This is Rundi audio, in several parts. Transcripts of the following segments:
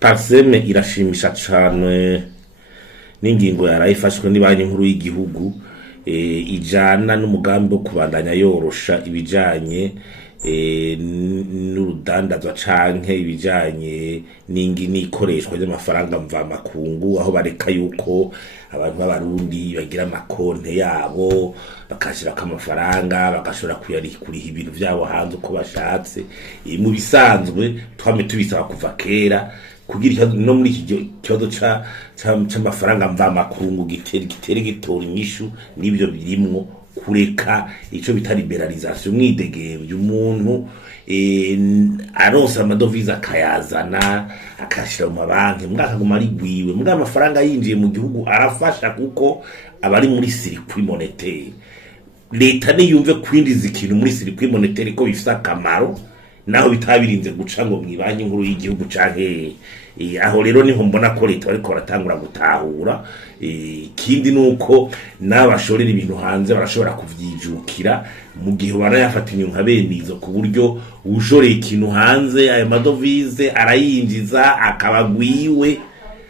Parseme irashimisha cane n'ingingo yarayifashwe ni banki nkuru y'igihugu ijana n'umugambi wo kubandanya yorosha ibijanye n'urudandazwa canke ibijanye n'ikoreshwa ry'amafaranga mva makungu, aho bareka yuko abantu b'abarundi bagira amakonte yabo bakashirako amafaranga bagashobora kuriha ibintu vyabo hanze uko bashatse. Mu bisanzwe twame tubisaba kuva kera kugira no muri iki kibazo c'amafaranga mva makungu gitere gitora inyishu n'ibyo birimwo kureka ico bita liberalisation, mwidegembye umuntu aronsa amadovize akayazana akashira mu mabanki mwakaguma ari gwiwe, mbwa amafaranga yinjiye mu gihugu arafasha kuko abari muri circuit monétaire. Leta niyumve kwinjiza ikintu muri circuit monétaire ko bifite akamaro naho bitabirinze guca ngo mwibanki nkuru y'igihugu canke aho rero niho mbona ko leta bariko baratangura gutahura. Ikindi nuko n'abashorera ibintu hanze barashobora kuvyijukira mu gihe barayafata inyunga benizo, ku buryo ushoreye ikintu hanze ayo madovize arayinjiza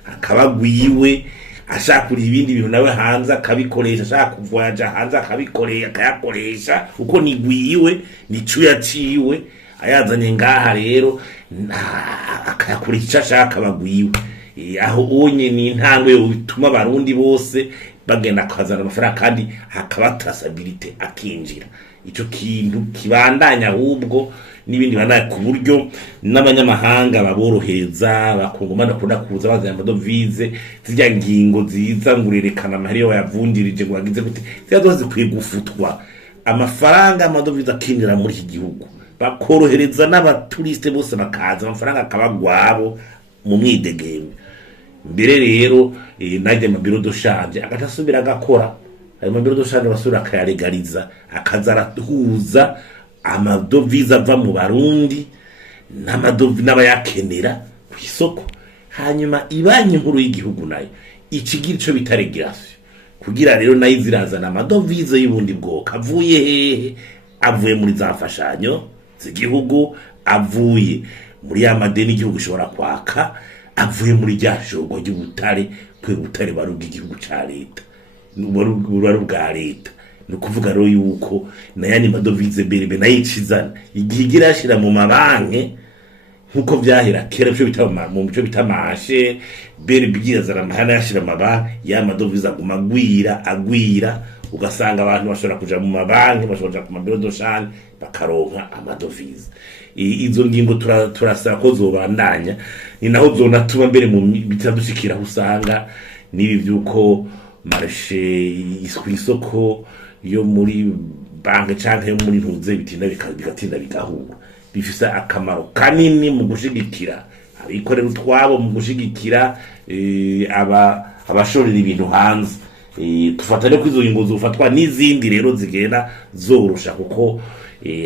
akabagwiwe ashaka kuri ibindi bintu nawe hanze akabikoresha, ashaka kuvoyaja hanze akayakoresha uko nigwiwe nico yaciwe ayazanye ngaha rero akayakoresha ashaka bagwiwe. Aho onye ni intangwe bituma abarundi bose bagenda kwazana amafaranga kandi hakaba traceability akinjira. Ico kintu kibandanya ahubwo n'ibindi bana ku buryo n'abanyamahanga baborohereza bakungumana kunda kuza bazana amadovize zijya ngingo ziza ngurerekana amahari yo yavundirije ngo bagize gute ziyadoze kwigufutwa amafaranga amadovize akinjira muri iki gihugu, bakorohereza n'abaturiste bose bakaza amafaranga akabagwabo mu mwidegembe. Mbere rero najye mabiro doshanje agatasubira agakora ayo mabiro doshanje basura akayaregaliza akazarahuza amadovize ava mu Barundi n'abayakenera ku isoko, hanyuma ibanki nkuru y'igihugu nayo ikigira ico bita regulation kugira rero nayo zirazana amadovize y'ubundi bwoko avuye hehe, avuye muri za mfashanyo z'igihugu, avuye muri ya madeni igihugu ushobora kwaka, avuye muri ryashogwa ry'ubutare butare baruga igihugu ca leta n'ubaru bwa leta. Nukuvuga rero yuko nayani madovize berebe nayicizana igihigira yashira mu mabanke nkuko vyahera kera byo bitama mu byo bitamashe berebe gizana amahana yashira mabanke ya madovize agwira ugasanga abantu bashobora kuja mu mabanki bashobora ku mabiro doshane bakaronka amadovize. Izo ngingo turasaba ko zobandanya ni naho zona tuba mbere mu bitadushikira usanga nibi vyuko marché isoko yo muri banke canke yo muri ntuze bigatinda bigahura. Bifise akamaro kanini mu gushigikira abikorera utwabo, mu gushigikira abashorera ibintu hanze. Tufatane ko izo ngingo zofatwa n'izindi rero zigenda zorosha kuko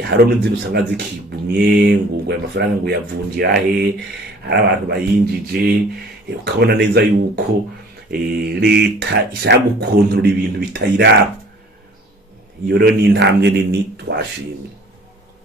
haro n'izindi usanga zikigumye ngo amafaranga ngo yavunjira he, hari abantu bayinjije ukabona neza yuko leta ishaka gukontrola ibintu bitayiraba. Iyo rero ni intambwe nini twashimye.